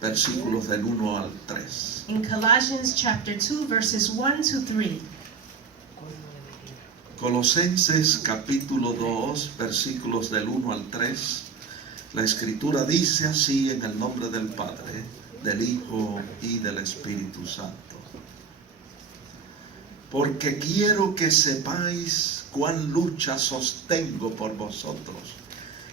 versículos del 1 al 3. In Colossians chapter 2, verses 1 to 3. Colosenses capítulo 2, versículos del 1 al 3. La escritura dice así en el nombre del Padre, del Hijo y del Espíritu Santo. Porque quiero que sepáis cuán lucha sostengo por vosotros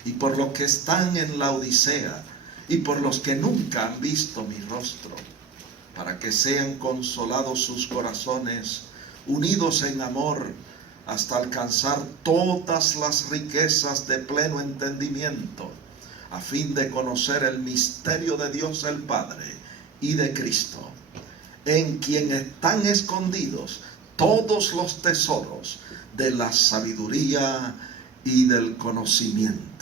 y por los que están en la Odisea y por los que nunca han visto mi rostro, para que sean consolados sus corazones, unidos en amor, hasta alcanzar todas las riquezas de pleno entendimiento, a fin de conocer el misterio de Dios el Padre y de Cristo, en quien están escondidos todos los tesoros de la sabiduría y del conocimiento.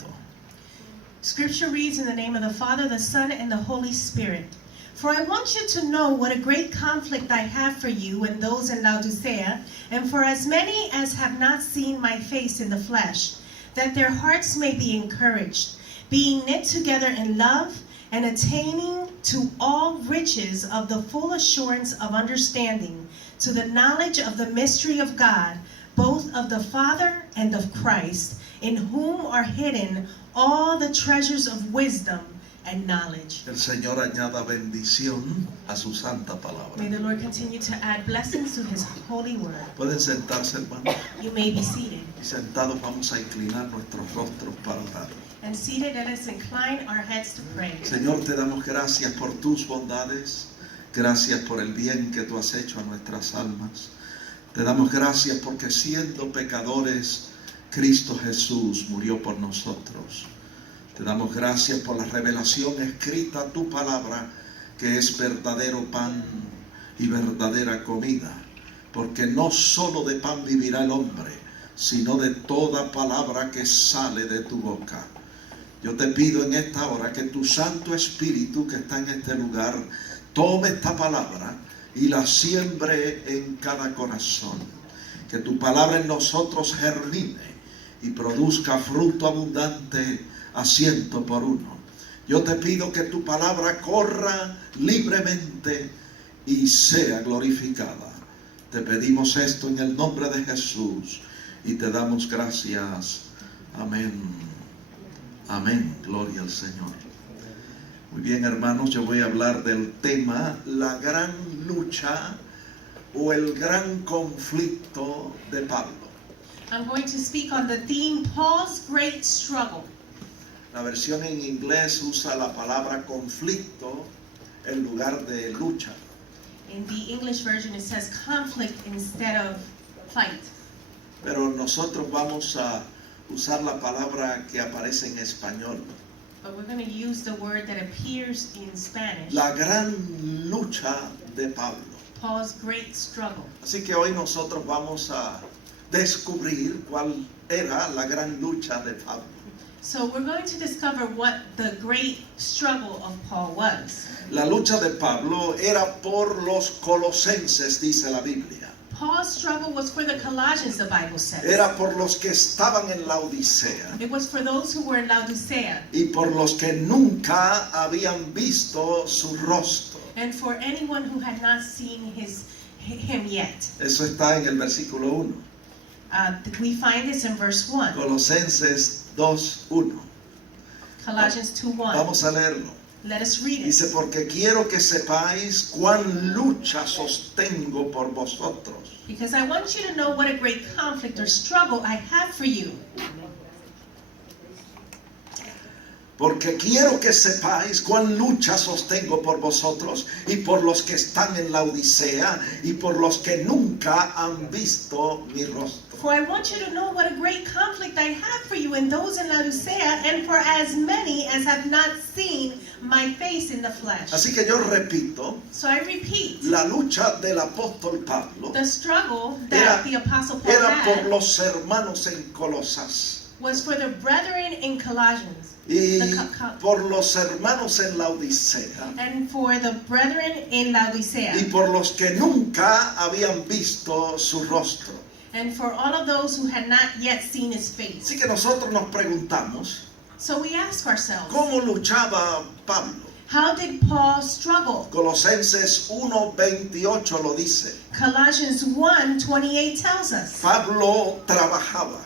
Scripture reads in the name of the Father, the Son, and the Holy Spirit. For I want you to know what a great conflict I have for you and those in Laodicea, and for as many as have not seen my face in the flesh, that their hearts may be encouraged, being knit together in love, and attaining to all riches of the full assurance of understanding, to the knowledge of the mystery of God, both of the Father and of Christ, in whom are hidden all the treasures of wisdom and knowledge. El Señor añada bendición a su santa palabra. May the Lord continue to add blessings to His holy word. Pueden sentarse, hermanos. You may be seated. Y sentados vamos a inclinar nuestros rostros para orar. And seated, let us incline our heads to pray. Señor, te damos gracias por tus bondades. Gracias por el bien que tú has hecho a nuestras almas. Te damos gracias porque siendo pecadores, Cristo Jesús murió por nosotros. Te damos gracias por la revelación escrita a tu palabra, que es verdadero pan y verdadera comida. Porque no solo de pan vivirá el hombre, sino de toda palabra que sale de tu boca. Yo te pido en esta hora que tu Santo Espíritu que está en este lugar tome esta palabra y la siembre en cada corazón. Que tu palabra en nosotros germine y produzca fruto abundante a 100 por 1. Yo te pido que tu palabra corra libremente y sea glorificada. Te pedimos esto en el nombre de Jesús y te damos gracias. Amén. Amén. Gloria al Señor. Muy bien, hermanos, yo voy a hablar del tema la gran lucha o el gran conflicto de Pablo. I'm going to speak on the theme, Paul's Great Struggle. La versión en inglés usa la palabra conflicto en lugar de lucha. In the English version, it says conflict instead of fight. Pero nosotros vamos a usar la palabra que aparece en español. But we're going to use the word that appears in Spanish, La gran lucha de Pablo. Paul's great struggle. Así que hoy nosotros vamos a descubrir cuál era la gran lucha de Pablo. So we're going to discover what the great struggle of Paul was. La lucha de Pablo era por los colosenses, dice la Biblia. Paul's struggle was for the Colossians, the Bible says. Era por los que estaban en la Odisea It was for those who were in Laodicea, y por los que nunca habían visto su rostro. and for anyone who had not seen him yet. Eso está en el versículo 1. We find this in verse 1, Colosenses 2:1. Colossians 2:1. Vamos a leerlo. Let us read it. Dice, porque quiero que sepáis cuán lucha sostengo por vosotros. Because I want you to know what a great conflict or struggle I have for you. Porque quiero que sepáis cuán lucha sostengo por vosotros y por los que están en la Odisea y por los que nunca han visto mi rostro. For I want you to know what a great conflict I have for you and those in Laodicea, and for as many as have not seen my face in the flesh. Así que yo repito, So I repeat, la lucha del apóstol Pablo the struggle that the Apostle Paul era por had los hermanos en Colosas was for the brethren in Colossians, y por los hermanos en la Odisea and for the brethren in Laodicea, y por los que nunca habían visto su rostro. and for all of those who had not yet seen his face. Así que nosotros nos preguntamos, So we ask ourselves, ¿cómo luchaba Pablo? How did Paul struggle? Colosenses 1:28 lo dice. Colossians 1:28 tells us. Pablo trabajaba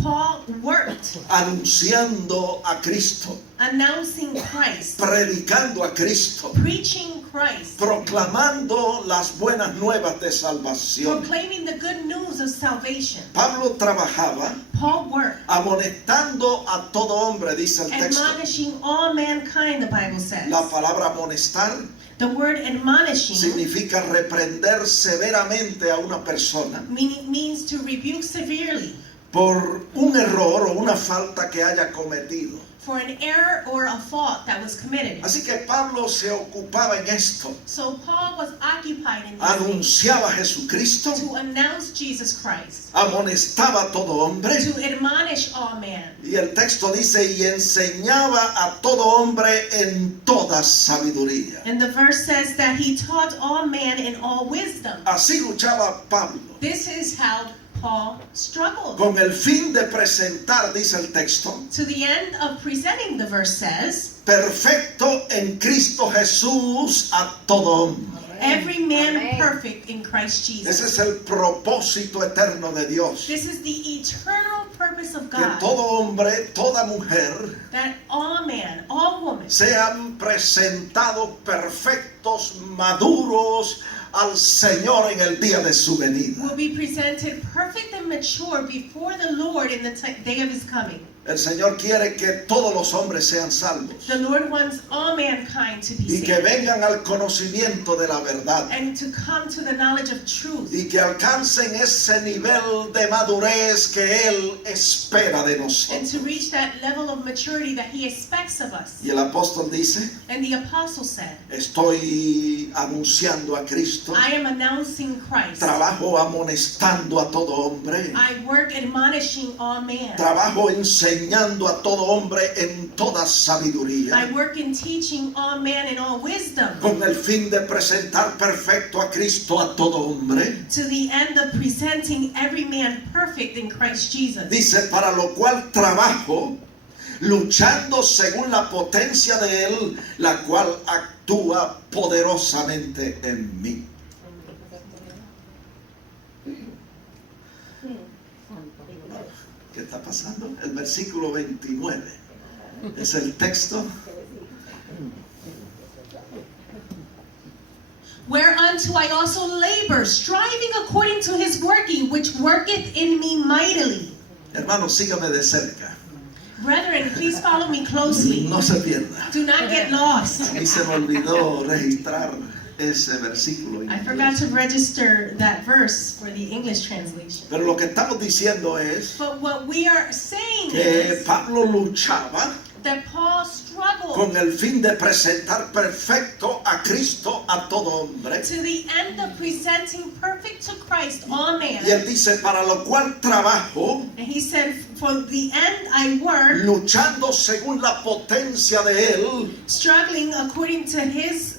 Paul worked, anunciando a Cristo, announcing Christ, predicando a Cristo, preaching Christ, proclamando las buenas nuevas de salvación. proclaiming the good news of salvation. Pablo trabajaba Paul worked, amonestando a todo hombre, dice el texto. admonishing all mankind, the Bible says. La palabra amonestar The word admonishing significa reprender severamente a una persona means to rebuke severely por un error o una falta que haya cometido. for an error or a fault that was committed. Así que Pablo se ocupaba en esto. So Paul was occupied in this Anunciaba a Jesucristo, to announce Jesus Christ, amonestaba a todo hombre. to admonish all men. Y el texto dice, y enseñaba a todo hombre en toda sabiduría. And the verse says that he taught all men in all wisdom. Así luchaba Pablo, This is how Paul struggled. con el fin de presentar, dice el texto, To the end of presenting, the verse says, perfecto en Cristo Jesús a todo hombre. every man perfect in Christ Ese Jesus. es el propósito eterno de Dios. This is the eternal purpose of Que God, todo hombre, toda mujer that all man, all woman sean presentados perfectos, maduros al Señor en el día de su venida. will be presented perfect and mature before the Lord in the day of his coming. El Señor quiere que todos los hombres sean salvos The Lord wants all mankind to be y que saved vengan al conocimiento de la verdad and to come to the knowledge of truth, y que alcancen ese nivel de madurez que Él espera de and nosotros. to reach that level of maturity that he expects of us. Y el apóstol dice, And the apostle said, estoy anunciando a Cristo, I am announcing Christ. trabajo amonestando a todo hombre, I work admonishing all men. trabajo enseñando a todo hombre en toda sabiduría, I work in teaching all men in all wisdom, con el fin de presentar perfecto a Cristo a todo hombre. to the end of presenting every man perfect in Christ Jesus. Dice, para lo cual trabajo, luchando según la potencia de Él, la cual actúa poderosamente en mí. ¿Qué está pasando? El versículo 29 es el texto. Whereunto I also labor, striving according to his working, which worketh in me mightily. Hermano, sígame de cerca. Brethren, please follow me closely. No se pierda. Do not get lost. A mí se me olvidó registrar ese versículo. en I forgot inglés. to register that verse for the English translation. Pero lo que estamos diciendo es But what we are saying que is Pablo luchaba that Paul struggled con el fin de presentar perfecto a Cristo a todo hombre. to the end of presenting perfect to Christ all men. Y él dice, para lo cual trabajo, And he said, for the end I work, luchando según la potencia de Él, struggling according to his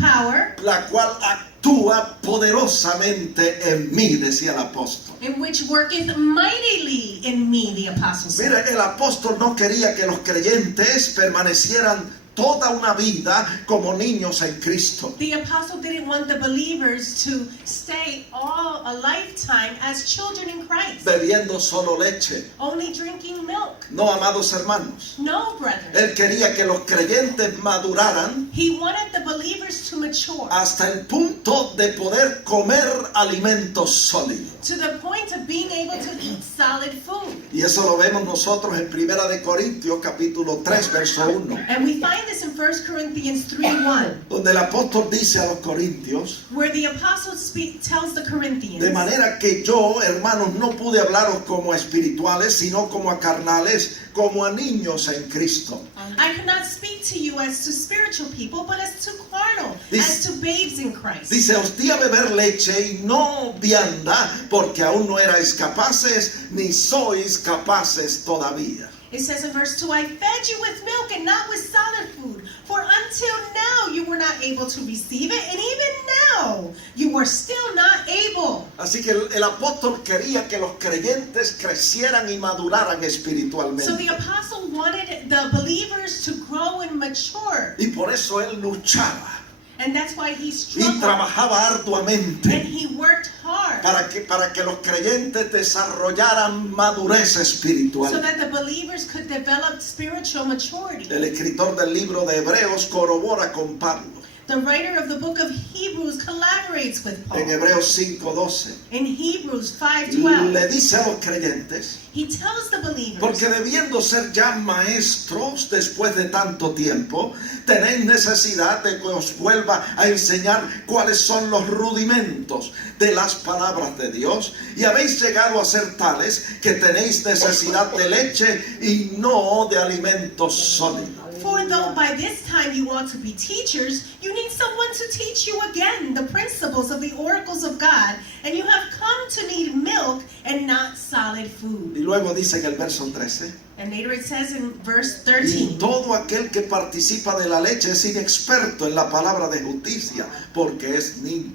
power, la cual actúa poderosamente en mí, decía el apóstol. in which worketh mightily in me, the apostle said. Mira, el apóstol no quería que los creyentes permanecieran toda una vida como niños en Cristo, The apostle didn't want the believers to stay all a lifetime as children in Christ, bebiendo solo leche. only drinking milk. No, amados hermanos. No, brethren. Él quería que los creyentes maduraran He wanted the believers to mature hasta el punto de poder comer alimentos sólidos. to the point of being able to eat solid food. Y eso lo vemos nosotros en 1 de Corintios capítulo 3 verso 1, And we find this in 1 Corinthians 3:1, donde el apóstol dice a los corintios, where the apostle tells the Corinthians, de manera que yo, hermanos, no pude hablaros como a espirituales, sino como a carnales, como a niños en Cristo. I could not speak to you as to spiritual people, but as to carnal, as to babes in Christ. Dice, os di a beber leche y no vianda, porque aún no erais capaces, ni sois capaces todavía. It says in verse 2, I fed you with milk and not with solid food, for until now you were not able to receive it, and even now you are still not able. Así que el apóstol quería que los creyentes crecieran y maduraran espiritualmente. So the apostle wanted the believers to grow and mature. Y por eso él luchaba And that's why he y struggled trabajaba and arduamente he worked hard para que los creyentes desarrollaran madurez so espiritual. that the believers could develop spiritual maturity. El escritor del libro de Hebreos corrobora con Pablo The writer of the book of Hebrews collaborates with Paul. en Hebreos 5:12. In Hebrews 5:12, Le dice a los creyentes, he tells the believers, porque debiendo ser ya maestros después de tanto tiempo, tenéis necesidad de que os vuelva a enseñar cuáles son los rudimentos de las palabras de Dios, y habéis llegado a ser tales que tenéis necesidad de leche y no de alimentos sólidos. for though by this time you ought to be teachers, you need someone to teach you again the principles of the oracles of God, and you have come to need milk and not solid food. Y luego dice en el verso 13, And later it says in verse y 13, todo aquel que participa de la leche es inexperto en la palabra de justicia, porque es niño.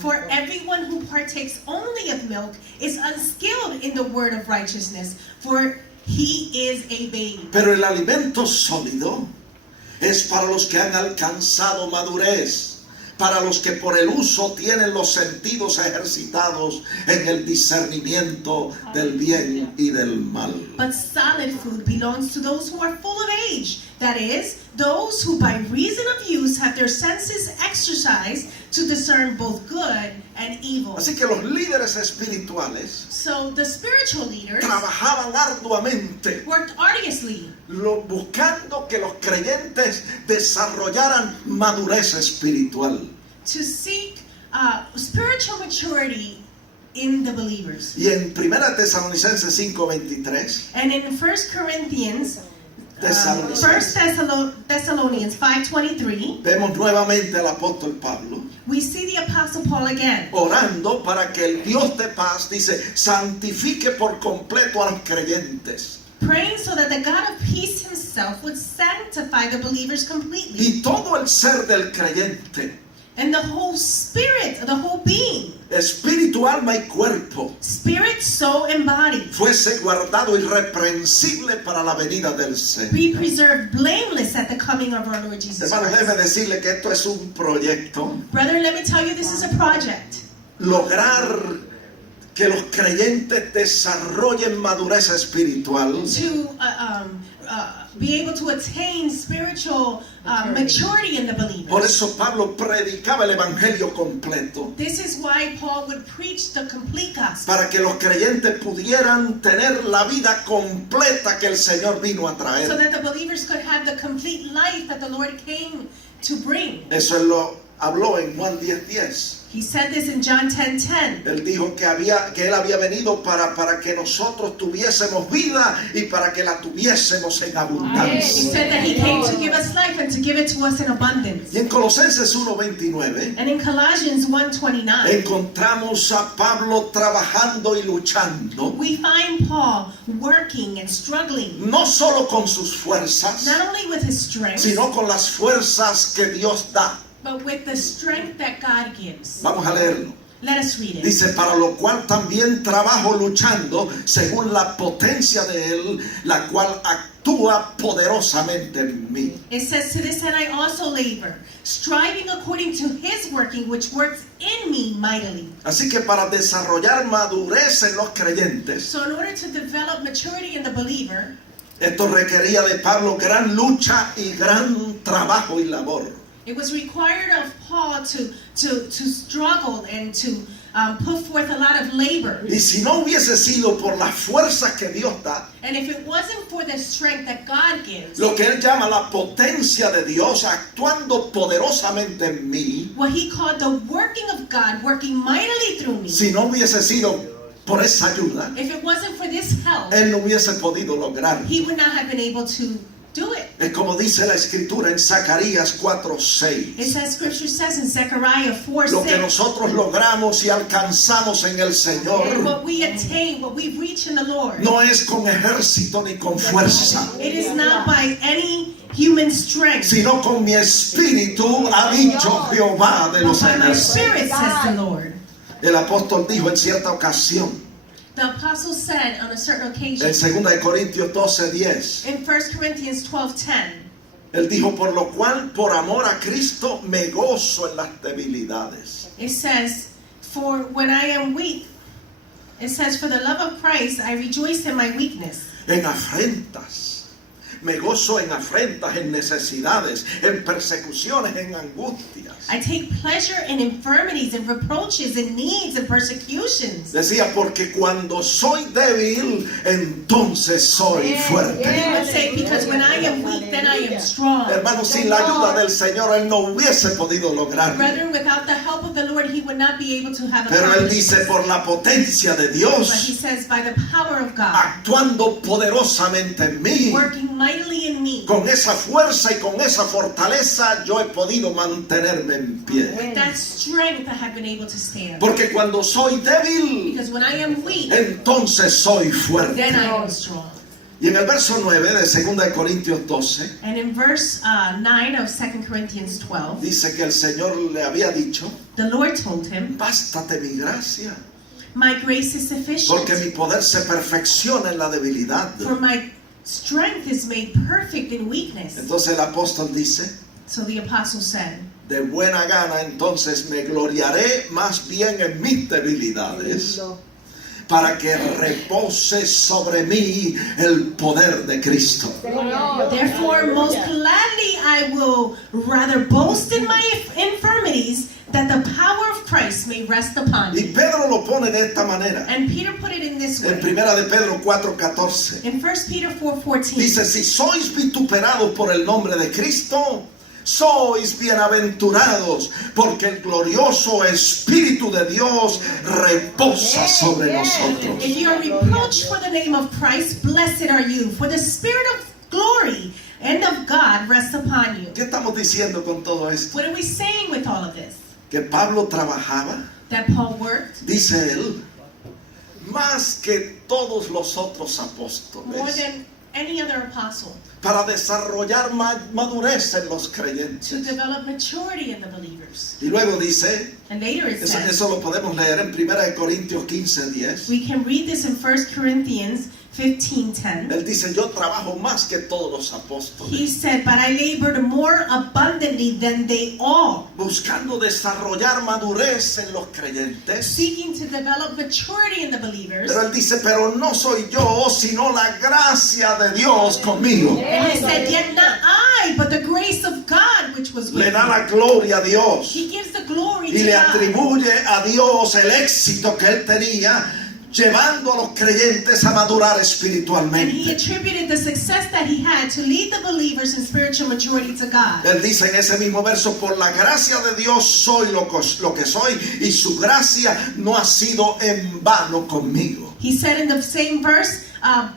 for everyone who partakes only of milk is unskilled in the word of righteousness, for he is a babe. Pero el alimento sólido es para los que han alcanzado madurez, para los que por el uso tienen los sentidos ejercitados en el discernimiento del bien y del mal. But solid food belongs to those who are full of age, that is, those who by reason of use have their senses exercised to discern both good and evil. Así que los líderes espirituales So the spiritual leaders trabajaban arduamente worked arduously buscando que los creyentes desarrollaran madurez espiritual. to seek spiritual maturity in the believers. Y en 1 Tesalonicenses 5:23 And in 1 Corinthians, Tesalonicenses. 1 Thessalonians 5:23, vemos nuevamente al apóstol Pablo we see the Apostle Paul again, orando para que el Dios de paz, dice, santifique por completo a los creyentes. praying so that the God of peace himself would sanctify the believers completely. Y todo el ser del creyente, And the whole spirit, the whole being, espíritu, alma y cuerpo, spirit, soul, and body, fuese guardado irreprensible para la venida del Señor. be preserved blameless at the coming of our Lord Jesus Hermano, déjeme Christ. decirle que esto es un proyecto. Brethren, let me tell you, this is a project. Lograr que los creyentes desarrollen madurez espiritual To be able to attain spiritual maturity in the Por believers. eso Pablo predicaba el evangelio completo, This is why Paul would preach the complete gospel, para que los creyentes pudieran tener la vida completa que el Señor vino a so traer. that the believers could have the complete life that the Lord came to bring. Eso él lo habló en Juan 10:10. He said this in John 10:10. Él dijo que él había venido para que nosotros tuviésemos vida y para que la tuviésemos en He abundancia. said that he came to give us life and to give it to us in abundance. Y en Colosenses 1:29 And in Colossians 1:29, encontramos a Pablo trabajando y luchando, we find Paul working and struggling, no solo con sus fuerzas, not only with his strength, sino con las fuerzas que Dios da. but with the strength that God gives. Vamos a leerlo. Let us read it. Dice, para lo cual también trabajo luchando según la potencia de Él, la cual actúa poderosamente en mí. It says, to this end I also labor, striving according to his working, which works in me mightily. Así que para desarrollar madurez en los creyentes, So in order to develop maturity in the believer, esto requería de Pablo gran lucha y gran trabajo y labor. it was required of Paul to struggle and to put forth a lot of labor. Y si no hubiese sido por las fuerzas que Dios da, And if it wasn't for the strength that God gives, lo que él llama la potencia de Dios actuando poderosamente en mí, what he called the working of God, working mightily through me, si no hubiese sido por esa ayuda, if it wasn't for this help, él no hubiese podido lograr. he would not have been able to do it. Es como dice la escritura en Zacarías It 4:6. says, scripture says in Zechariah Lo que 4:6, nosotros logramos y alcanzamos en el and Señor what we attain, what we reach in the Lord, no es con ejército ni con fuerza, it is not by any human strength, sino con mi espíritu, ha dicho Jehová de but los by my ejércitos. spirit, says the Lord. El apóstol dijo en cierta ocasión, The apostle said on a certain en occasion, 2 Corintios 12:10, in 1 Corinthians 12:10, él dijo, por lo cual, por amor a Cristo, me gozo en las debilidades. it says, for when I am weak, it says, for the love of Christ, I rejoice in my weakness. En afrentas. Me gozo en afrentas, en necesidades, en persecuciones, en angustias. I take pleasure in infirmities and reproaches and needs and persecutions. Decía, porque cuando soy débil, entonces soy fuerte. He would say, because when I am weak, then I am strong. Hermano, sin la ayuda del Señor, él no hubiese podido lograrlo. Brethren, without the help of the Lord, he would not be able to have Pero él accomplished dice, this. por la potencia de But he Dios, says, by the power of God, actuando poderosamente en mí, working mightily in me, con esa fuerza y con esa fortaleza, yo he podido mantenerme en pie. with that strength I have been able to stand. Porque cuando soy débil, Because when I am weak, entonces soy fuerte. then I am strong. Y en el verso 9 de 2 Corintios 12, And in verse 9 of 2 Corinthians 12, dice que el Señor le había dicho, the Lord told him, bástate mi gracia, my grace is porque sufficient, mi poder se perfecciona en la debilidad. for my strength is made perfect in weakness. Entonces el apóstol dice, So the apostle said, de buena gana entonces me gloriaré más bien en mis debilidades, para que repose sobre mí el poder de Cristo. therefore most gladly I will rather boast in my infirmities, that the power of Christ may rest upon Y me. Pedro lo pone de esta manera. And Peter put it in this En way. primera de Pedro 4:14 In 1 Peter 4:14, dice, si sois vituperados por el nombre de Cristo, sois bienaventurados, porque el glorioso Espíritu de Dios reposa sobre nosotros. if you are reproached for the name of Christ, blessed are you, for the Spirit of glory and of God rests upon you. ¿Qué estamos diciendo con todo esto? What are we saying with all of this? Que Pablo trabajaba, That Paul worked dice él, más que todos los otros more apóstoles, than any other apostle para desarrollar madurez en los to creyentes. develop maturity in the believers. Y luego dice, And later it says, eso lo podemos leer en 1 Corintios 15:10. we can read this in 1 Corinthians 15:10. Él dice, yo trabajo más que todos los apóstoles, He said, but I labored more abundantly than they all, buscando desarrollar madurez en los creyentes. seeking to develop maturity in the believers. Pero él dice, pero no soy yo, sino la gracia de Dios conmigo. And he said, yet not I, but the grace of God which was with Le da me. la gloria a Dios He gives the glory y to le God. atribuye a Dios el éxito que él tenía, llevando a los creyentes a madurar And he espiritualmente. attributed the success that he had to lead the believers in spiritual maturity to God. Él dice en ese mismo verso, por la gracia de Dios soy lo que soy, y su gracia no ha sido en vano conmigo. He said in the same verse,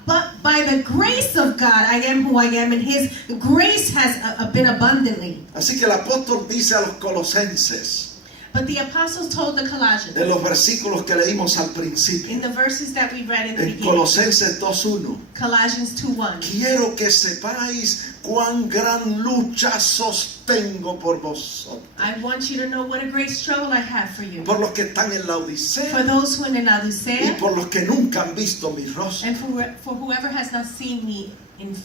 but by the grace of God I am who I am, and his grace has been abundantly. Así que el apóstol dice a los colosenses, But the apostles told the Colossians, en los versículos que leímos al in principio, the verses that we read in the en beginning, Colosenses 2:1, Colossians 2:1, quiero que sepáis cuán gran lucha sostengo por vosotros, I want you to know what a great struggle I have for you. por los que están en la For Odisea those who are in y Laodicea, por los que nunca han visto mi rostro. and for whoever has not seen me in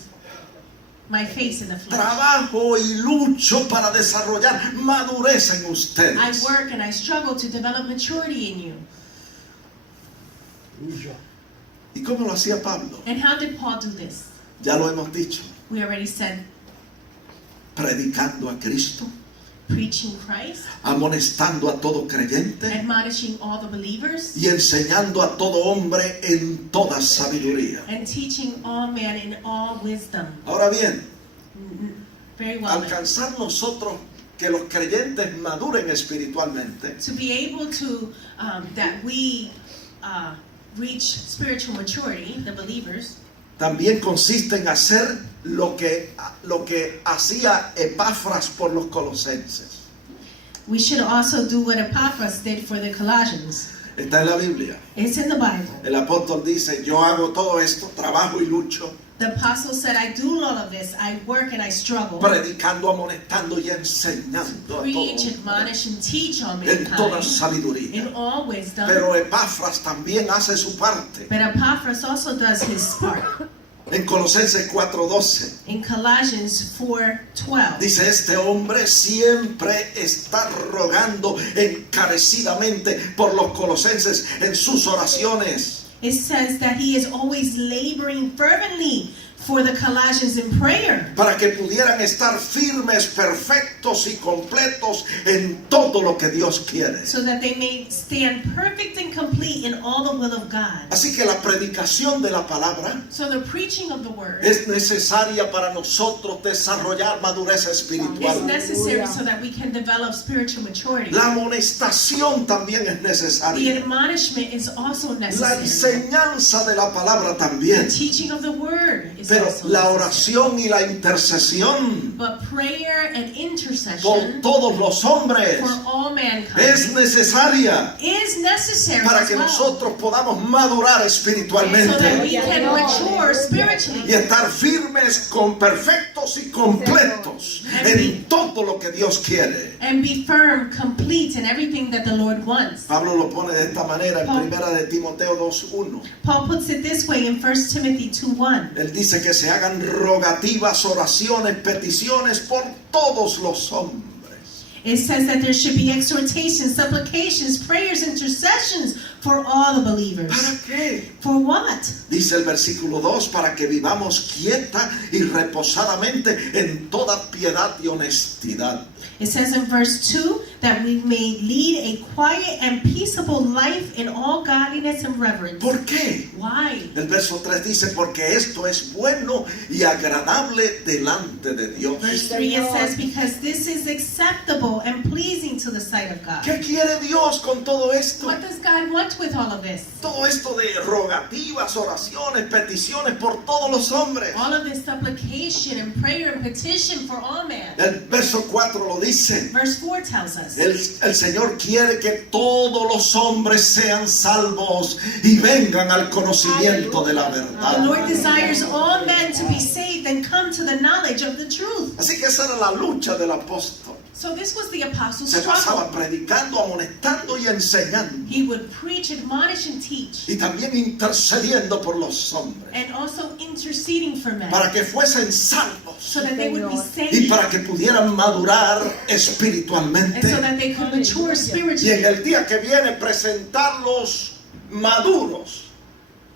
my face in the flesh. Trabajo y lucho para desarrollar madurez en I ustedes. work and I struggle to develop maturity in you. ¿Y cómo lo hacía Pablo? And how did Paul do this? Ya lo hemos dicho, We already said, predicando a Cristo, preaching Christ, amonestando a todo creyente admonishing all the believers, y enseñando a todo hombre en toda sabiduría. and teaching all men in all wisdom. Ahora bien, Very well. alcanzar nosotros que los creyentes maduren espiritualmente To be able to, that we reach spiritual maturity, the believers, también consiste en hacer lo que hacía Epafras por los colosenses. we should also do what Epaphras did for the Colossians. Está en la Biblia. It's in the Bible. El apóstol dice, yo hago todo esto, trabajo y lucho, The apostle said, I do all of this. I work and I struggle. predicando, amonestando y enseñando a Preach, todos admonish, and teach all en toda mankind sabiduría. in all wisdom. Pero Epafras también hace su parte. But Epaphras also does his part. En Colosenses 4:12 In Colossians 4:12, dice: este hombre siempre está rogando encarecidamente por los colosenses en sus oraciones. it says that he is always laboring fervently for the Colossians in prayer, Para que pudieran estar firmes, perfectos y completos en todo lo que Dios quiere. so that they may stand perfect and complete in all the will of God. Así que la predicación de la palabra So the preaching of the word es necesaria para nosotros desarrollar madurez is espiritual. necessary so that we can develop spiritual maturity. La amonestación también es The necesaria. admonishment is also La necessary. enseñanza de la palabra The también. teaching of the word is Pero also la necessary. oración y la intercesión But prayer and por intercession todos los hombres for all es mankind necesaria is necessary para as que well, nosotros podamos madurar so that espiritualmente we can mature y spiritually estar firmes, con perfectos y completos en todo lo que Dios quiere. and be firm, complete in everything that the Lord wants. Pablo lo pone de esta manera en Paul- 1 de Timoteo 2:1. Paul puts it this way in 1 Timothy 2:1. Él dice que se hagan rogativas, oraciones, peticiones por todos los hombres. It says that there should be exhortations, supplications, prayers, intercessions for all the believers. ¿Para qué? For what? Dice el versículo 2, para que vivamos quieta y reposadamente en toda piedad y honestidad. It says in verse 2 that we may lead a quiet and peaceable life in all godliness and reverence. ¿Por qué? Why? El verso 3 dice, porque esto es bueno y agradable delante de Dios. Verse 3 it says, because this is acceptable and pleasing to the sight of God. ¿Qué quiere Dios con todo esto? What does God want with all of this? Todo esto de rogativas, oraciones, peticiones por todos los hombres. All of this supplication and prayer and petition for all men. El verso 4 lo dice. Verse 4 tells us. El Señor quiere que todos los hombres sean salvos y vengan al conocimiento de la The verdad. Lord desires all men to be saved and come to the knowledge of the truth. Así que esa era la lucha del apóstol. So this was the apostle's Se pasaba struggle. predicando, amonestando y enseñando. He would preach, admonish, and teach, Y también intercediendo por los hombres. and also interceding for men, Para que fuesen salvos. so that they would be Y saved, para que pudieran madurar and espiritualmente. so that they could mature Y en spiritually. el día que viene presentarlos maduros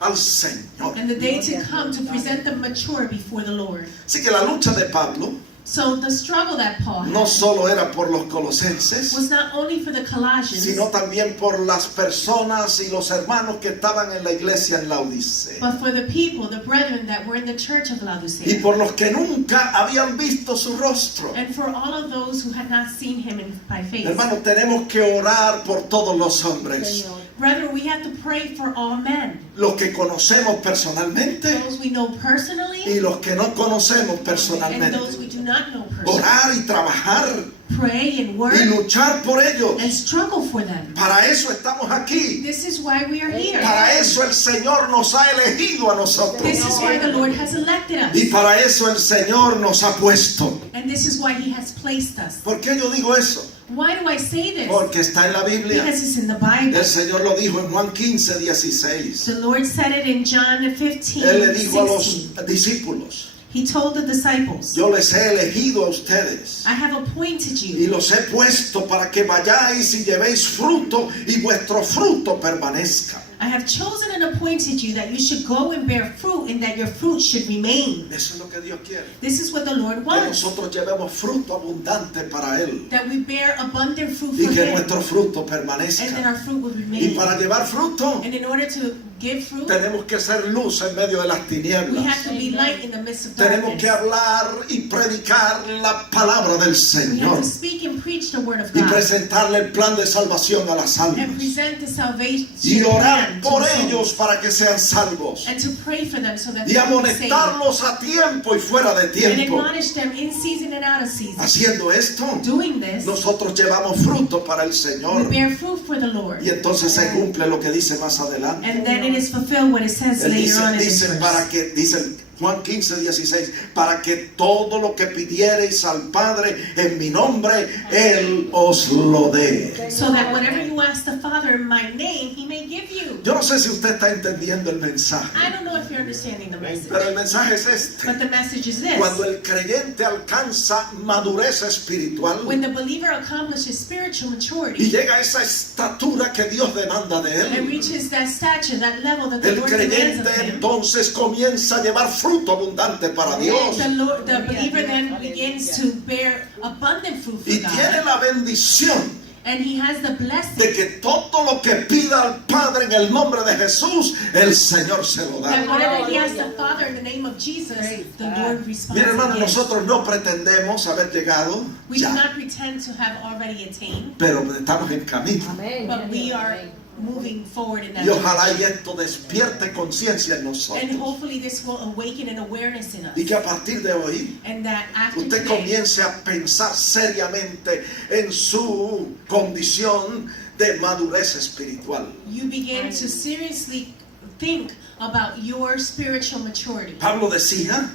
al Señor. And the day to come to present them mature before the Lord. Así que la lucha de Pablo So the struggle that Paul no had solo era por los colosenses, was not only for the Colossians, sino también por las personas y los hermanos que estaban en la iglesia en Laodicea. but for the people, the brethren that were in the church of Y Laodicea, por los que nunca habían visto su rostro. and for all of those who had not seen him by faith. Hermanos, tenemos que orar por todos los hombres. Brethren, we have to pray for all men, Los que conocemos personalmente those we know personally y los que no conocemos and personalmente. those we do not know personally. Orar y trabajar Pray and y work luchar por ellos. and struggle for them. Para eso estamos aquí. This is why we are here. Para eso el Señor nos ha elegido a nosotros. This is why the Lord has elected Y us. para eso el Señor nos ha puesto. And this is why He has placed us. ¿Por qué yo digo eso? Why do I say this? Porque está en la Biblia. Because it's in the Bible. El Señor lo dijo en Juan 15:16. The Lord said it in John 15, Él le dijo a los 16. discípulos, He told the disciples, yo les he elegido a ustedes I have appointed y you, los he puesto para que vayáis y llevéis fruto y vuestro fruto permanezca. I have chosen and appointed you that you should go and bear fruit and that your fruit should remain. Eso es lo que Dios quiere. This is what the Lord Que wants. nosotros llevemos fruto abundante para Él That we bear abundant fruit y for que Him. nuestro fruto And that permanezca. our fruit will Y remain. para llevar fruto And in order to give fruit, tenemos que ser luz en medio de las we tinieblas. have to be light in the midst of Tenemos que darkness. hablar y predicar la palabra del We have Señor to speak and preach the word of y God. presentarle el plan de salvación a las And almas present the salvation y orar plan to por the souls. ellos para que sean salvos And to pray for them so that y they will be saved. amonestarlos a tiempo y fuera de And tiempo. admonish them in season and out of season. Haciendo esto, Doing this, nosotros llevamos fruto para el we Señor bear fruit for the Lord. y entonces se cumple lo que dice más adelante. And then it is fulfilled what it says Él later on in this dice verse. para que dice Juan 15:16, para que todo lo que pidiereis al Padre en mi nombre, Él os lo dé. So that whatever you ask the Father in my name, He may give you. Yo no sé si usted está entendiendo el mensaje, I don't know if you're understanding the message, pero el mensaje es este. but the message is this. Cuando el creyente alcanza madurez espiritual When the believer accomplishes spiritual y maturity llega a esa estatura que Dios demanda de and él, reaches that stature, that level that the el Lord demands creyente of him, entonces comienza a llevar fruto abundante para Dios the believer then begins to bear abundant fruit y for tiene God. la bendición And he has the blessing de que todo lo que pida al Padre en el nombre de Jesús, el Señor se lo that da. whatever he asks the Father in the name of Jesus, the Lord responds. Mira, hermano, yes. nosotros no pretendemos haber llegado We do ya, not pretend to have already attained, pero estamos en camino. but we are moving forward in that Y ojalá direction. y esto despierte conciencia en And nosotros. hopefully this will awaken an awareness in us. Y que a partir de hoy And that after usted today, comience a pensar seriamente en su condición de madurez espiritual. you begin to seriously think about your spiritual maturity. Pablo decía,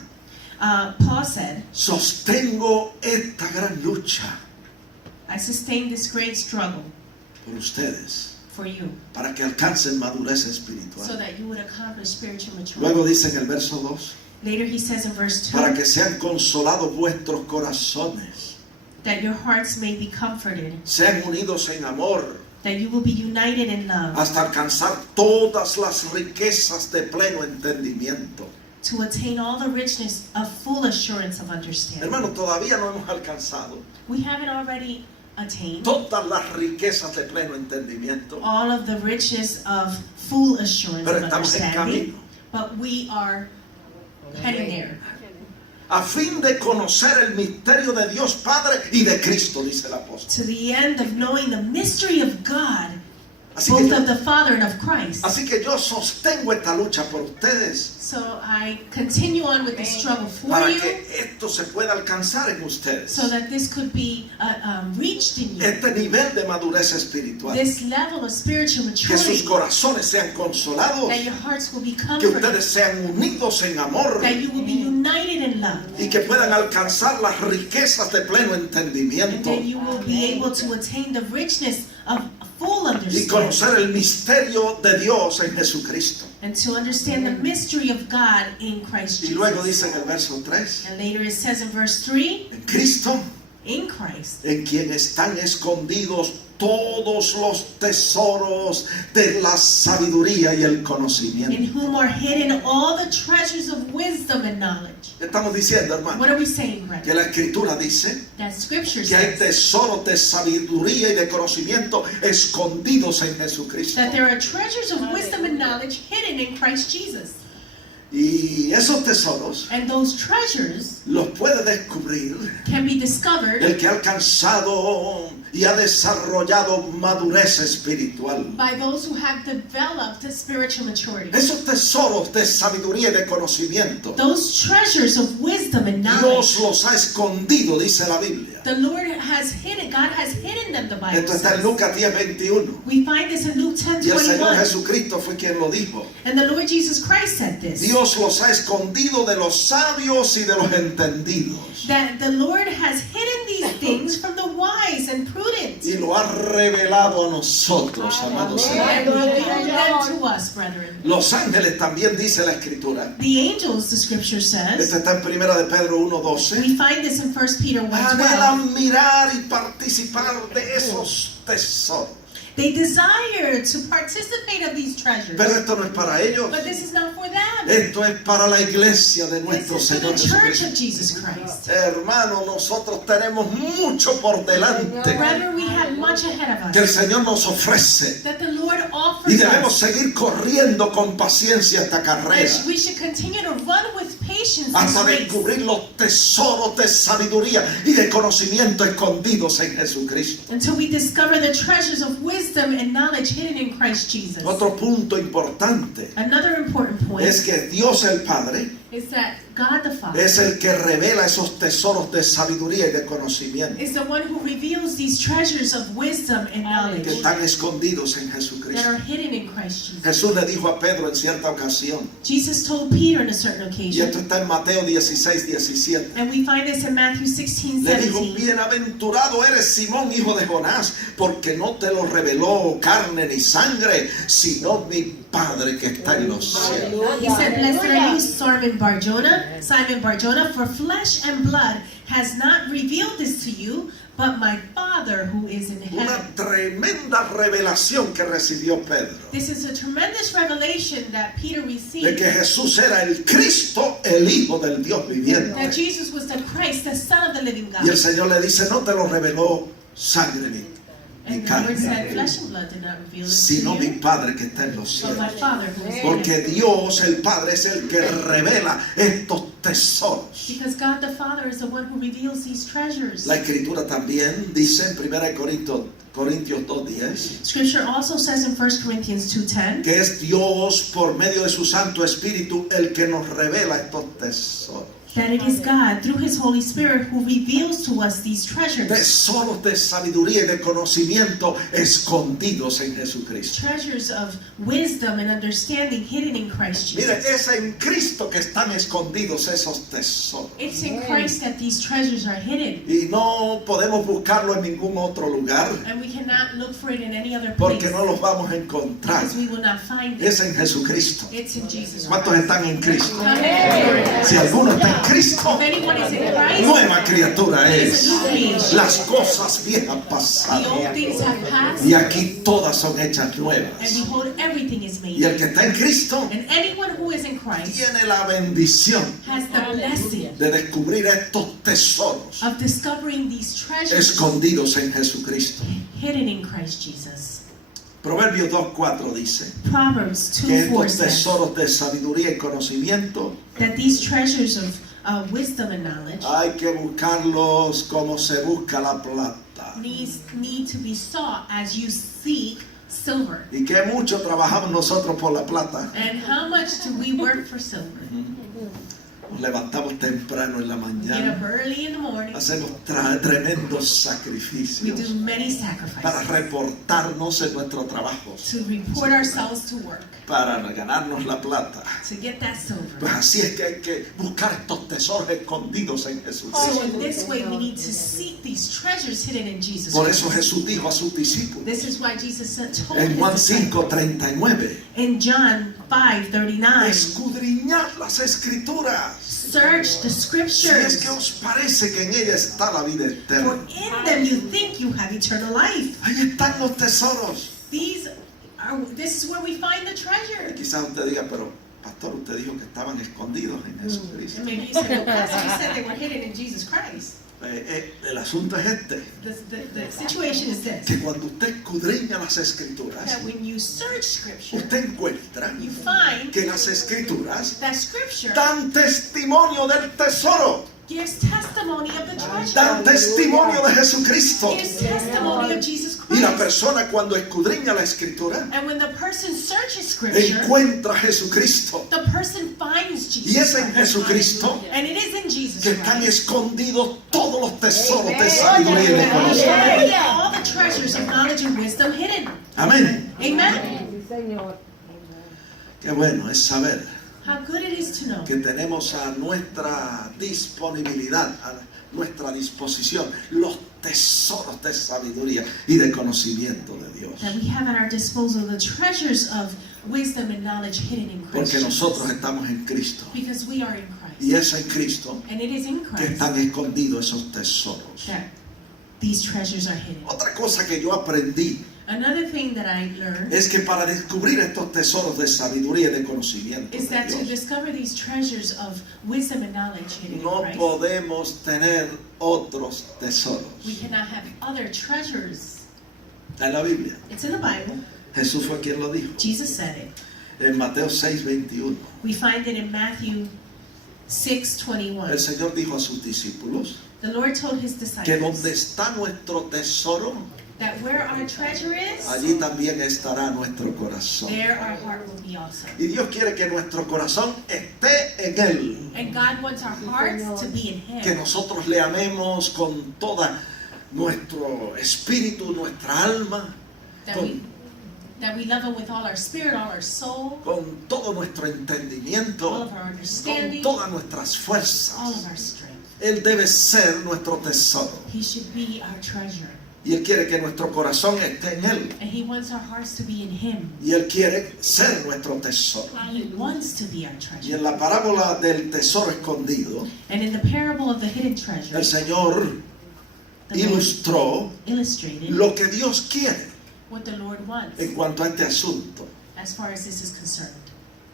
Paul said, sostengo esta gran lucha I sustain this great struggle por ustedes for you, para que alcancen madurez so espiritual. that you would accomplish spiritual maturity. Luego dice en el verso 2, Later he says in verse 2, para que sean consolados vuestros corazones, that your hearts may be comforted, sean unidos en amor, that you will be united in love, hasta alcanzar todas las riquezas de pleno entendimiento. to attain all the richness of full assurance of understanding. Hermano, todavía no hemos alcanzado We haven't already attained todas las riquezas de pleno entendimiento, all of the riches of full assurance pero of estamos en understanding, camino but we are heading there, a fin de conocer el misterio de Dios Padre y de Cristo, dice el apóstol. to the end of knowing the mystery of God, Así both que, of the Father and of Christ. yo sostengo esta lucha por ustedes So I continue on with the struggle for para you, que esto se pueda alcanzar en ustedes. so that this could be reached in you. Este nivel de madurez espiritual, This level of spiritual que sus maturity, corazones sean consolados, that your hearts will be que comforted, ustedes sean unidos en amor that you will be united in love, y que puedan alcanzar las riquezas de pleno and entendimiento that you will be able to attain the richness of full y understanding, conocer el misterio de Dios en Jesucristo. and to understand the mystery of God in Christ Y luego Jesus. dice en el verso 3, And later it says in verse 3, en Cristo, in Christ, en quien están escondidos todos los tesoros de la sabiduría y el in conocimiento. whom are hidden all the treasures of wisdom and knowledge. Estamos diciendo, hermano, What are we saying, que brethren? la Escritura dice That scripture que hay says tesoros de sabiduría y de conocimiento escondidos en Jesucristo. that there are treasures of wisdom and knowledge hidden in Christ Jesus. Y esos tesoros And those treasures los puede descubrir can be discovered el que ha alcanzado y ha desarrollado madurez espiritual. by those who have developed a spiritual maturity. Esos tesoros de sabiduría y de conocimiento, Those treasures of wisdom and Dios knowledge, los ha escondido, dice la Biblia. the Lord has hidden, God has hidden them, the Bible Esto está en says. Lucas 10:21. We find this in Luke Y el Señor 10:21. Jesucristo fue quien lo dijo. And the Lord Jesus Christ said this, Dios los ha escondido de los sabios y de los entendidos. that the Lord has hidden these things from the wise and prudent, Y lo ha revelado a nosotros, amados and hermanos. revealed them to us, brethren. Los ángeles también dice la Escritura. The angels, the scripture says, Este está en 1 de Pedro 1:12. we find this in 1 Peter 1:12. Anhelan mirar y participar de esos tesoros. They desire to participate of these treasures. Pero esto no es para ellos. But this is not for them. Esto es para la iglesia de This nuestro is for Señor the church Jesucristo. of Jesus Christ. Hermano, nosotros tenemos mucho por delante Brethren, we have much ahead of que el us Señor nos ofrece that the Lord y offers debemos us. seguir corriendo con paciencia esta carrera And we should continue to run with patience hasta this race descubrir los tesoros de sabiduría y de conocimiento escondidos en Jesucristo. until we discover the treasures of wisdom and knowledge hidden in Christ Jesus. Otro punto importante Another important point es que Dios el Padre is that God the Father es el que revela esos tesoros de sabiduría y de conocimiento is the one who reveals these treasures of wisdom and que knowledge están escondidos en that Jesucristo. are hidden in Christ Jesus. Jesús le dijo a Pedro en cierta ocasión, Jesus told Peter on a certain y occasion, esto está en Mateo 16, 17. and we find this in Matthew 16, Le dijo, 17. bienaventurado eres Simón, hijo de Jonás, porque no te lo reveló carne ni sangre, sino mi Padre que está en los cielos. He said, blessed are you, Simon Bar-Jonah, for flesh and blood has not revealed this to you, but my Father who is in Una heaven. tremenda revelación que recibió Pedro, This is a tremendous revelation that Peter de received, que Jesús era el Cristo, el Hijo del Dios viviente. that Jesus was the Christ, the Son of the living Y el God. Señor le dice, no te lo reveló sangre ni And the Lord said, carne, flesh and blood did not reveal this sino to mi you, Padre que está en los but my cielos. Father who is in Porque heaven. Dios, el Padre, es el que revela estos tesoros. Because God the Father is the one who reveals these treasures. La Escritura también dice en 1 Corintios 2:10 Scripture also says in 1 Corinthians 2:10 que es Dios por medio de su Santo Espíritu el que nos revela estos tesoros. that it is God through His Holy Spirit who reveals to us these treasures. Tesoros de sabiduría y de conocimiento escondidos en Jesucristo. Treasures of wisdom and understanding hidden in Christ Mire, Jesus. es en Cristo que están escondidos esos tesoros. It's in Christ that these treasures are hidden. Y no podemos buscarlo en ningún otro lugar And we cannot look for it in any other place. porque no los vamos a encontrar. Because we will not find it. Es en Jesucristo. It's in Jesus ¿Cuántos Christ. están en Cristo? Amen. Si alguno está en Cristo, If anyone is in Christ, nueva criatura he is es. a new creation. Las cosas viejas The pasaron old things have passed, y aquí todas son hechas and nuevas. behold, everything is made Y el new. que está en Cristo And anyone who is in Christ tiene la bendición has the blessing de descubrir estos tesoros of discovering these treasures escondidos en Jesucristo. hidden in Christ Jesus. Proverbios 2:4 dice Proverbs que 2:4 estos says tesoros de sabiduría y conocimiento that these treasures of wisdom and knowledge hay que buscarlos como se busca la plata. need to be sought as you seek silver. Y que mucho trabajamos nosotros por la plata. And how much do we work for silver? Nos levantamos temprano en la Get up mañana, early in the morning. hacemos tremendos We sacrificios do many para sacrifices reportarnos en nuestro trabajo, to report ourselves to work, para ganarnos la plata. to get that silver. Pues así es que hay que buscar estos tesoros escondidos en Jesús. So in this way, we need to seek these treasures hidden in Jesus Por Christ. eso Jesús dijo a sus discípulos This is why Jesus told en Juan his disciples 5:39, in John 5:39, escudriñad las escrituras, search the si es scriptures, que os parece que en ella está la vida for eterna. in them you think you have eternal life. Ahí están los tesoros. This is where we find the treasure. Quizás usted diga, pero pastor, usted dijo que estaban escondidos en Jesucristo. And maybe you say, well, Pastor, you said they were hidden in Jesus Christ. El asunto es este, The situation is this, que cuando usted escudriña las escrituras, that when you search scripture, usted encuentra you find que las escrituras that scripture dan testimonio del tesoro, gives testimony of the treasure, dan testimonio de Jesucristo. gives testimony of Jesus Y la Christ. persona cuando escudriña la escritura And when the person searches scripture, encuentra a Jesucristo. the person finds Jesus Y es en Christ. Jesucristo And it is in Jesus que están Christ. escondidos todos los tesoros de sabiduría y de That conocimiento. we have all the treasures of knowledge and wisdom hidden. Amén. Amen. Sí, Señor. Qué bueno es saber How good it is to know que tenemos a nuestra disponibilidad, a nuestra disposición, los tesoros de sabiduría y de conocimiento de Dios. that we have at our disposal the treasures of wisdom and knowledge hidden in Christ Porque Jesus. nosotros estamos en Cristo. Because we are in Christ. Y es en Cristo And it is in que Christ están escondidos esos tesoros. that these treasures are hidden. Otra cosa que yo aprendí Another thing that I learned es que para descubrir estos tesoros de sabiduría y de conocimiento is de that to Dios, discover these treasures of wisdom and knowledge hidden no in Christ, podemos tener otros tesoros. we cannot have other treasures. Está en la Biblia. It's in the Bible. Jesús fue quien lo dijo. Jesus said it. En Mateo 6:21. We find it in Matthew El 6:21. Señor dijo a sus discípulos The Lord told his que disciples donde está nuestro tesoro, that where our treasure is, allí también estará nuestro corazón. there our heart will be also. Y Dios quiere que nuestro corazón esté en Él. And God wants our hearts to be in Que Him. nosotros le amemos con toda nuestro espíritu, nuestra alma, That we love Him with all our spirit, all our soul, con todo nuestro all entendimiento, of our con understanding, todas nuestras all of fuerzas. our strength. Él debe ser nuestro tesoro. He should be our treasure. Y Él quiere que nuestro corazón esté en Él. And He wants our hearts to be in Him. Y Él quiere ser nuestro tesoro. He wants to be our Y treasure. en la parábola del tesoro escondido, And in the parable of the hidden treasure, el Señor the Lord ilustró illustrated lo que Dios quiere what the Lord wants en cuanto a este asunto. as far as this is concerned.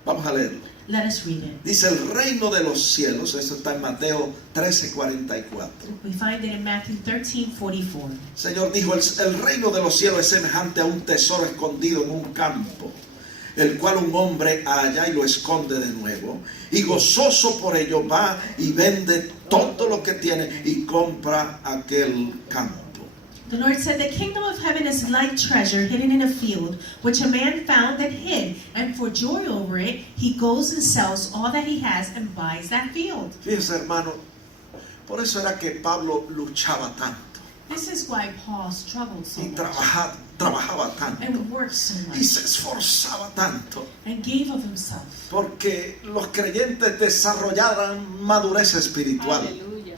Vamos a leerlo. Let us read it. Dice el reino de los cielos, eso está en Mateo 13:44. We find it in Matthew 13:44. El Señor dijo, el reino de los cielos es semejante a un tesoro escondido en un campo, el cual un hombre halla y lo esconde de nuevo, y gozoso por ello va y vende todo lo que tiene y compra aquel campo. The Lord said, the kingdom of heaven is like treasure hidden in a field, which a man found and hid, and for joy over it, he goes and sells all that he has and buys that field. Fíjense, hermano, por eso era que Pablo luchaba tanto This is why Paul struggled so y much trabajaba tanto and worked so y much se esforzaba tanto and gave of himself. porque los creyentes desarrollaran madurez espiritual.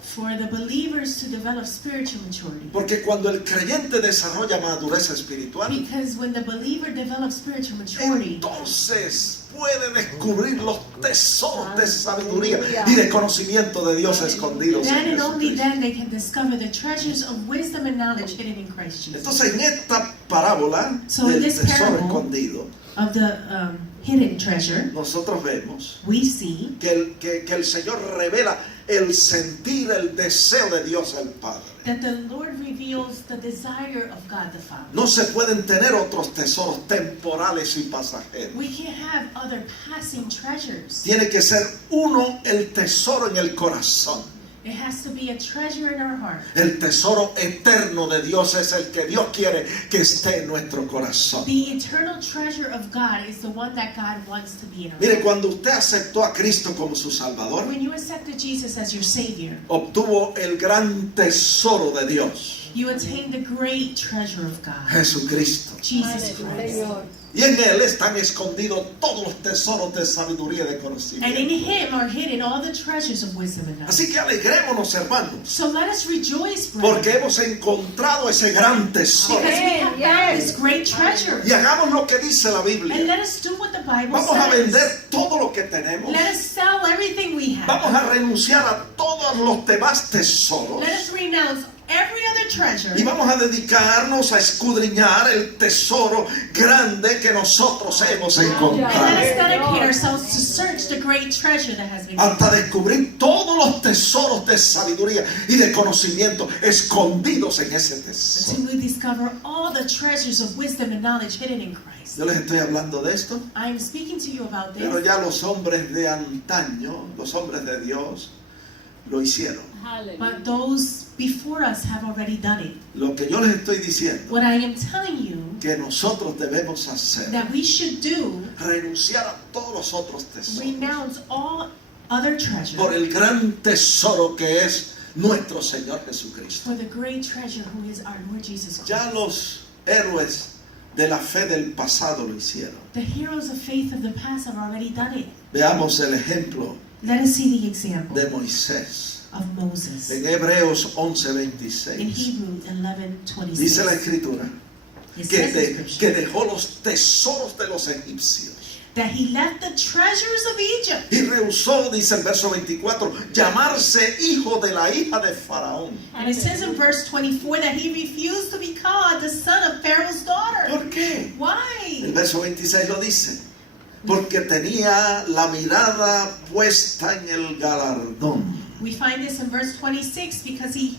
For the believers to develop spiritual maturity. Porque cuando el creyente desarrolla madurez espiritual, Because when the believer develops spiritual maturity, entonces puede descubrir los tesoros de sabiduría y de conocimiento de Dios escondidos then en and only Jesucristo. then they can discover the treasures of wisdom and knowledge hidden in Christ Jesus. Entonces en esta parábola So in del this tesoro parable, escondido, Of the hidden treasure, nosotros vemos we see que el Señor revela el sentir, el deseo de Dios el Padre. that the Lord reveals the desire of God the Father. No se pueden tener otros tesoros temporales y pasajeros. We can't have other passing treasures. Tiene que ser uno el tesoro en el corazón. It has to be a treasure in our heart. El tesoro eterno de Dios es el que Dios quiere que esté en nuestro corazón. The eternal treasure of God is the one that God wants to be in our Mire, heart. cuando usted aceptó a Cristo como su Salvador, When you accepted Jesus as your Savior, obtuvo el gran tesoro de Dios, you attained the great treasure of God, Jesucristo. Jesus Christ. Y en Él están escondidos todos los tesoros de sabiduría y de And in conocimiento. Him are hidden all the treasures of wisdom and knowledge. Así que alegrémonos, hermanos, So let us rejoice, porque brethren, hemos encontrado ese gran tesoro. because we have found this great treasure. Y hagamos lo que dice la And Biblia. let us do what the Bible Vamos a says. vender todo lo que tenemos. Let us sell everything we Vamos have. a renunciar a todos los demás tesoros. Let us renounce every other treasure. Y vamos a dedicarnos a escudriñar el tesoro grande que nosotros hemos And let us encontrado. dedicate ourselves to search the great treasure that has been Hasta given. descubrir todos los tesoros de sabiduría y de conocimiento escondidos en ese tesoro. Until we discover all the treasures of wisdom and knowledge hidden in Christ. Yo les estoy hablando de esto, I am speaking to you about pero this, ya los hombres de antaño, los hombres de Dios, lo hicieron. but those before us have already done it. Lo que yo les estoy diciendo What I am telling you que nosotros debemos hacer, that we should do, renunciar a todos los otros tesoros renounce all other treasure por el gran tesoro que es nuestro Señor Jesucristo. for the great treasure who is our Lord Jesus Ya Christ. los héroes de la fe del pasado lo hicieron. The heroes of faith of the past have already done it. Veamos el ejemplo Let us see the example de Moisés. of Moses En Hebreos in 11:26 Hebrews 11:26. dice la Escritura It que, says in Scripture que dejó los tesoros de los egipcios that he left the treasures of Egypt. y rehusó, dice el verso 24, llamarse hijo de la hija de Faraón. And it says in verse 24 that he refused to be called the son of Pharaoh's daughter. ¿Por qué? El Why? verso 26 lo dice. Porque tenía la mirada puesta en el galardón. We find this in verse 26 because he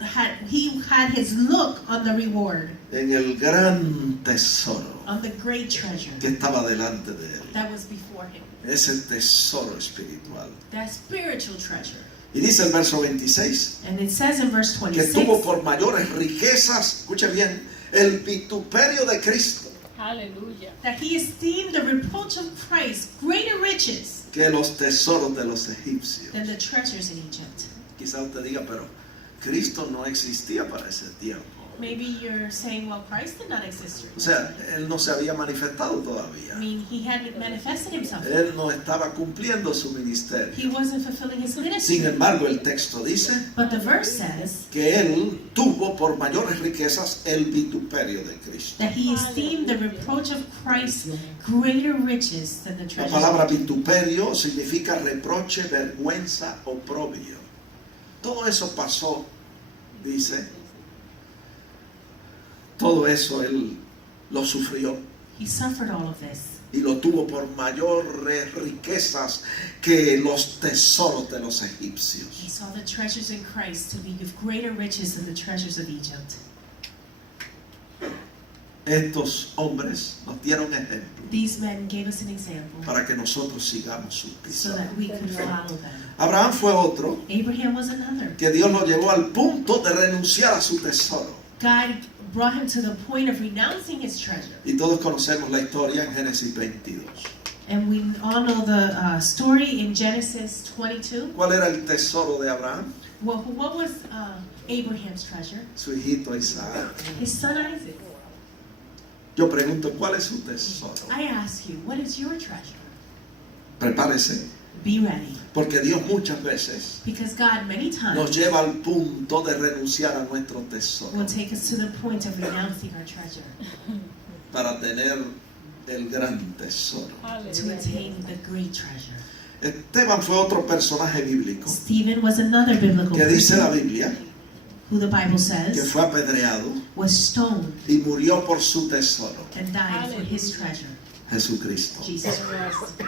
had his look on the reward, En el gran tesoro on the great treasure que estaba delante de él. that was before him. Ese tesoro espiritual. That spiritual treasure. Y dice el verso 26 And it says in verse que tuvo 26 por mayores riquezas, escuche bien, el vituperio de Cristo Aleluya. that he esteemed the reproach of Christ greater riches que los tesoros de los egipcios. than the treasures in Egypt. Quizá usted diga, pero Cristo no existía para ese tiempo. Maybe you're saying, well, Christ did not exist during O sea, that time. Él no se había manifestado I todavía. mean, he hadn't manifested himself. Él no estaba cumpliendo su ministerio. He wasn't fulfilling his ministry. Sin embargo, el texto dice But the verse says que Él tuvo por mayores riquezas el vituperio de Cristo. that he esteemed the reproach of Christ greater riches than the La treasures. palabra vituperio significa reproche, vergüenza, oprobio. Todo eso pasó, dice. Todo eso Él lo sufrió He suffered all of this. y lo tuvo por mayores riquezas que los tesoros de los egipcios. He saw the treasures in Christ to be of greater riches than the treasures of Egypt. Estos hombres nos dieron ejemplo These men gave us an example para que nosotros sigamos sus so pisadas. that we could follow them. Abraham fue otro Abraham was another. que Dios lo llevó al punto de renunciar a su tesoro. God brought him to the point of renouncing his treasure. Y todos conocemos la historia en Génesis 22. And we all know the story in Genesis 22. ¿Cuál era el tesoro de Abraham? Well, what was Abraham's treasure? Su hijito Isaac. His son Isaac. Yo pregunto, ¿cuál es su tesoro? I ask you, what is your treasure? Prepárese, Be ready. porque Dios muchas veces Because God many nos times lleva al punto de renunciar a nuestro tesoro will take us to the point of renouncing our treasure para tener el gran tesoro. to Aleluya. attain the great treasure. Esteban fue otro personaje bíblico Stephen was another biblical que dice la person Biblia who the Bible que says fue apedreado was stoned y murió por su tesoro, and died for his treasure, Jesucristo. Jesus Christ.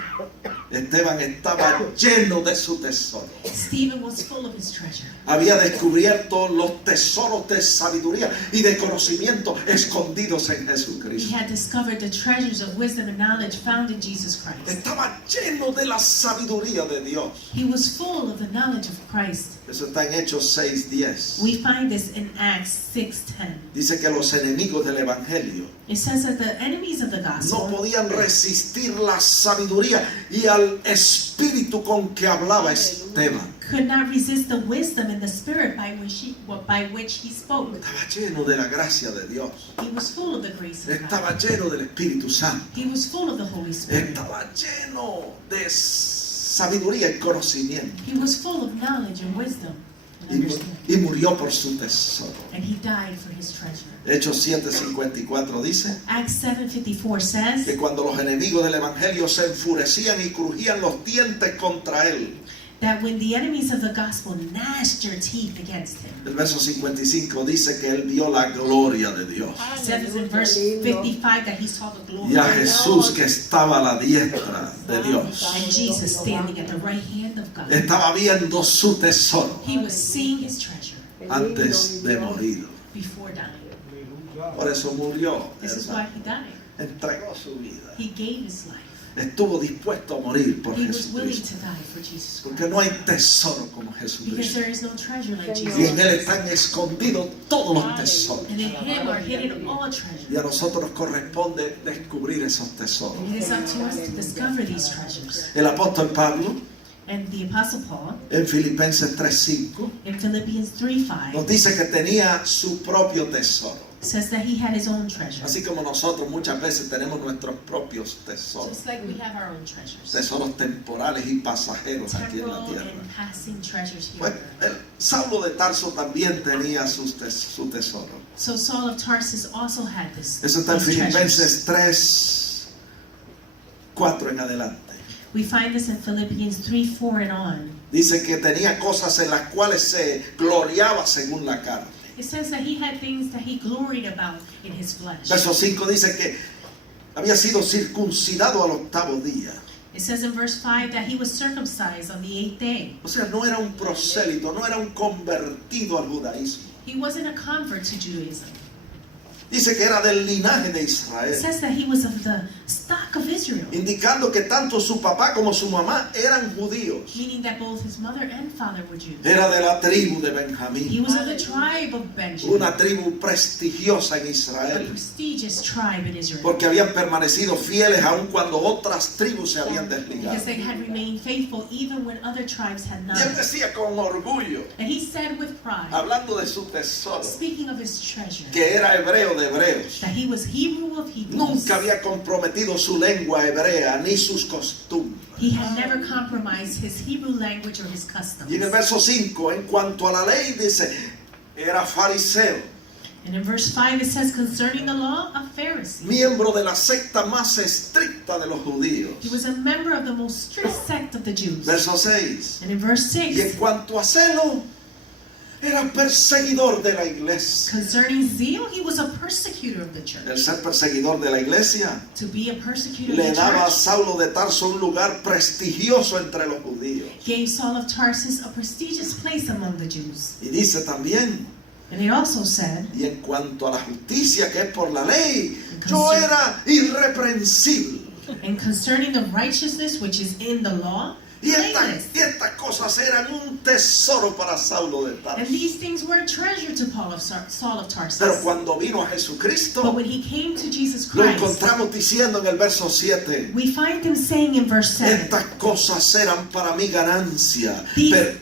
Esteban estaba lleno de su tesoro. Stephen was full of his treasure. Había descubierto los tesoros de sabiduría y de conocimiento escondidos en He Jesucristo. had discovered the treasures of wisdom and knowledge found in Jesus Christ. Estaba lleno de la sabiduría de Dios. He was full of the knowledge of Christ. Eso está en Hechos 6:10. We find this in Acts 6:10. Dice que los enemigos del Evangelio It says that the enemies of the no gospel podían resistir la sabiduría y al espíritu con que hablaba Esteban. could not resist the wisdom and the spirit by which he spoke. Estaba lleno de la gracia de Dios. He was full of the grace of God. Estaba lleno del Espíritu Santo. He was full of the Holy Spirit. Estaba lleno de sabiduría y conocimiento. He was full of knowledge and wisdom and Y, understanding. y murió por su tesoro. And he died for his treasure. Hechos 7:54 dice Acts 7:54 says que cuando los enemigos del Evangelio se enfurecían y crujían los dientes contra él. that when the enemies of the gospel gnashed their teeth against him. El verso 55 dice que él vio la gloria de Dios. It says in verse 55 that he saw the glory Y a Jesús que estaba a la diestra de Dios. and Jesus standing at the right hand of God. Estaba viendo su tesoro He was seeing his treasure antes de morir. before dying. Por eso murió. This is why hermano. he died. Entregó su vida. He gave his life. Estuvo dispuesto a morir por He was willing Jesucristo. to die for Jesus Porque no hay Christ. tesoro como Because Jesucristo. there is no treasure like Jesus Y en Él Christ. están escondidos todos los tesoros. And in him are hidden all Y a treasure. nosotros nos corresponde descubrir esos tesoros. And it is up to us to discover these treasures. El apóstol Pablo, And the Apostle Paul, en Filipenses 3:5, in Philippians 3:5, nos dice que tenía su propio tesoro. says that he had his own treasure. Así como nosotros muchas veces tenemos nuestros propios tesoros. Just like we have our own treasures. Tesoros temporales y pasajeros aquí en la Temporal tierra. and passing treasures here. Pues Saulo de Tarso también tenía su tesoro. So Saul of Tarsus also had this. Eso está en these treasures. Filipenses 3:4 en adelante. We find this in Philippians 3:4 and on. Dice que tenía cosas en las cuales se gloriaba según la carne. It says that he had things that he gloried about in his flesh. Verso 5 dice que había sido circuncidado al 8º día. It says in verse 5 that he was circumcised on the 8th day. O sea, no era un prosélito, no era un convertido al judaísmo. He wasn't a convert to Judaism. Dice que era del linaje de It Israel, says that he was of the stock of Israel, indicando que tanto su papá como su mamá eran judíos. meaning that both his mother and father were Jews. Era de la tribu de He Benjamín, was of the tribe of Benjamin, una tribu prestigiosa en a Israel, prestigious tribe in Israel, porque habían permanecido fieles aun cuando otras tribus se habían desligado. because they had remained faithful even when other tribes had Y él not. decía con orgullo, And he said with pride, hablando de su tesoro, speaking of his treasure, que era hebreo de hebreos. that he was Hebrew of Hebrews. Nunca había comprometido su lengua hebrea ni sus costumbres. He had never compromised his Hebrew language or his customs. Y en el verso 5, en cuanto a la ley, dice, era fariseo, And in verse 5 it says, concerning the law, a Pharisee. miembro de la secta más estricta de los judíos. He was a member of the most strict sect of the Jews. Verso 6, And in verse y en 6, cuanto a celo, era perseguidor de la iglesia. concerning zeal, he was a persecutor of the El church. ser perseguidor de la iglesia To be a persecutor of le the daba a church Saulo de Tarso un lugar prestigioso entre los judíos. gave Saul of Tarsus a prestigious place among the Jews. Y dice también, And it also said, y en cuanto a la justicia que es por la ley, yo era irreprensible. and concerning the righteousness which is in the law, Y blameless. estas cosas eran un tesoro para Saulo de And Tarso. these things were a treasure to Saul of Pero Tarsus. cuando vino a But Jesucristo, when he came to Jesus lo Christ, encontramos diciendo en el verso 7, we find him saying in verse 7, estas cosas eran para mi ganancia, These-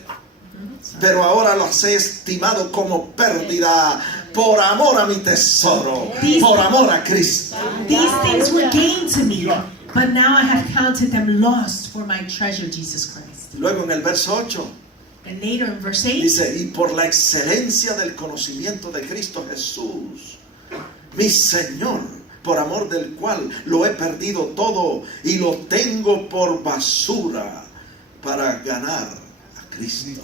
pero ahora las he estimado como pérdida por amor a mi tesoro, por amor a Cristo. these things were gain to me, but now I have counted them lost for my treasure, Jesus Christ. Luego en el verso 8 And later in verse 8, dice, y por la excelencia del conocimiento de Cristo Jesús, mi Señor, por amor del cual lo he perdido todo y lo tengo por basura para ganar a Cristo.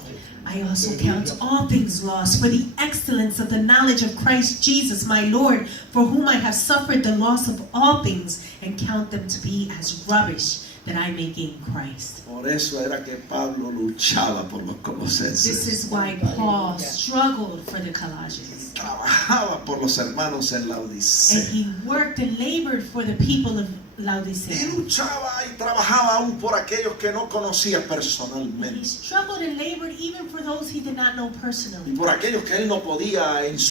I also count all things lost for the excellence of the knowledge of Christ Jesus, my Lord, for whom I have suffered the loss of all things, and count them to be as rubbish, that I may gain Christ. Por eso era que Pablo luchaba por los This colosenses. is why Paul struggled for the Colossians. Trabajaba por los hermanos en la And Odisea. he worked and labored for the people of Y Laodicea. luchaba y trabajaba aún por aquellos que no conocía He personalmente. struggled and labored even for those he did not know Y personally. por aquellos que él no podía en